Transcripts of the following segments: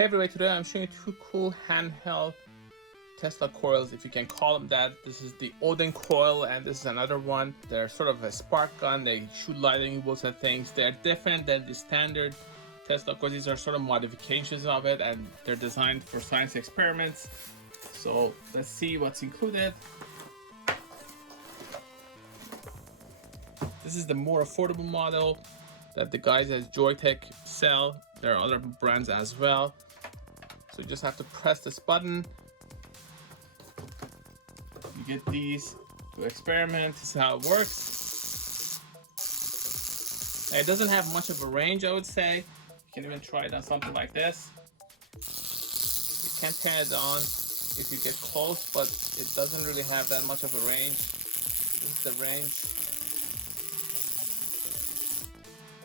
Hey everybody, today I'm showing you two cool handheld Tesla coils, if you can call them that. This is the Oudin Coil and this is another one. They're sort of a spark gun. They shoot lightning bolts and things. They're different than the standard Tesla coils. These are sort of modifications of it and they're designed for science experiments. So let's see what's included. This is the more affordable model that the guys at Joytech sell. There are other brands as well. So you just have to press this button. You get these to experiment. This is how it works. Now, it doesn't have much of a range, I would say. You can even try it on something like this. You can turn it on if you get close, but it doesn't really have that much of a range. This is the range.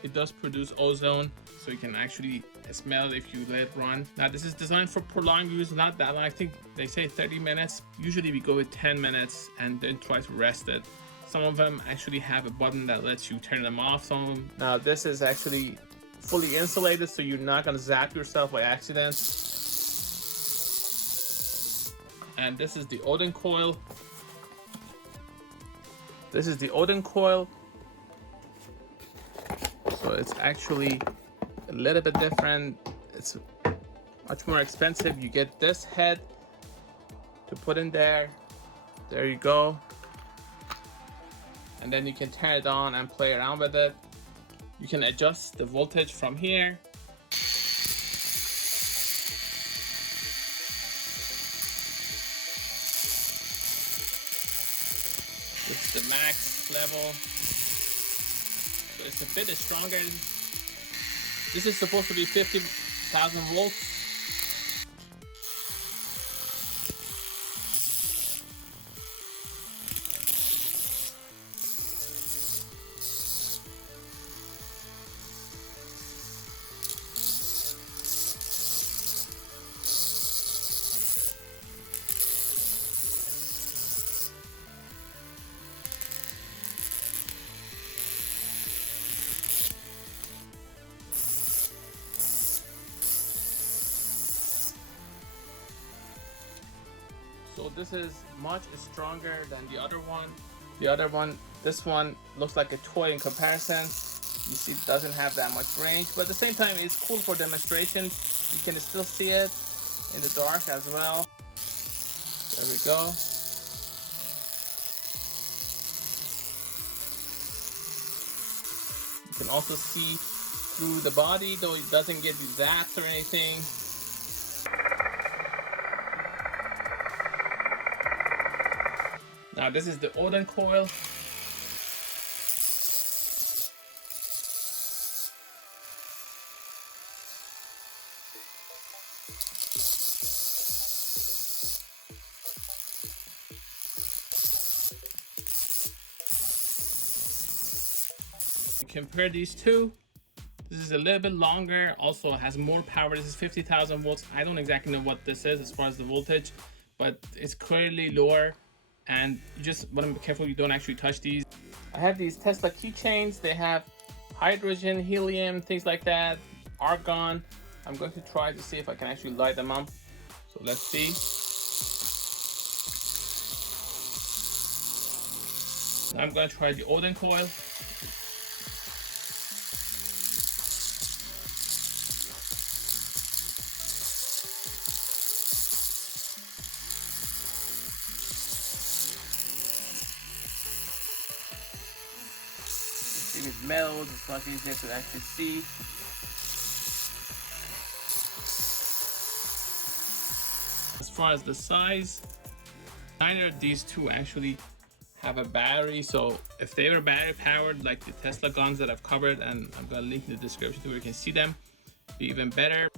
It does produce ozone, so you can actually smell it if you let it run. Now this is designed for prolonged use, not that long. I think they say 30 minutes. Usually we go with 10 minutes and then try to rest it. Some of them actually have a button that lets you turn them off. Some of them. Now this is actually fully insulated, so you're not gonna zap yourself by accident. And this is the Oudin Coil. This is the Oudin Coil. So it's actually a little bit different. It's much more expensive. You get this head to put in there. There you go. And then you can turn it on and play around with it. You can adjust the voltage from here. It's the max level. So it's a bit stronger. This is supposed to be 50,000 volts. So this is much stronger than the other one. This one looks like a toy in comparison. You see, it doesn't have that much range, but at the same time, it's cool for demonstration. You can still see it in the dark as well. There we go. You can also see through the body, though it doesn't get you zapped or anything. Now this is the Oudin Coil. You compare these two. This is a little bit longer, also has more power. This is 50,000 volts. I don't exactly know what this is as far as the voltage, but it's clearly lower. And you just want to be careful you don't actually touch these. I have these Tesla keychains. They have hydrogen, helium, things like that, argon. I'm going to try to see if I can actually light them up. So let's see. Now I'm going to try the Oudin Coil. With metal, it's much easier to actually see. As far as the size, neither of these two actually have a battery, so if they were battery powered like the Tesla guns that I've covered, and I'm gonna link in the description to where you can see them, be even better.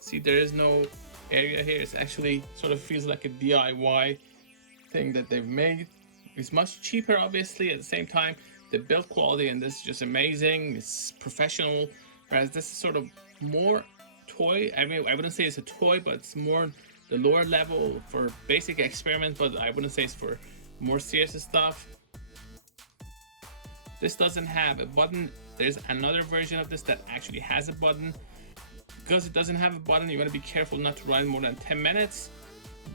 See, there is no area here. It's actually sort of feels like a DIY thing that they've made. It's much cheaper, obviously. At the same time, the build quality and this is just amazing. It's professional, whereas this is sort of more toy. I mean, I wouldn't say it's a toy, but it's more the lower level for basic experiments, but I wouldn't say it's for more serious stuff. This doesn't have a button. There's another version of this that actually has a button. Because it doesn't have a button, you want to be careful not to run more than 10 minutes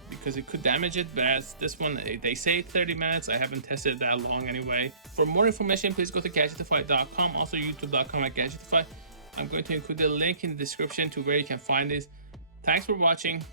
because it could damage it. Whereas this one, they say 30 minutes. I haven't tested it that long anyway. For more information, please go to gadgetify.com, also youtube.com/gadgetify. I'm going to include the link in the description to where you can find this. Thanks for watching.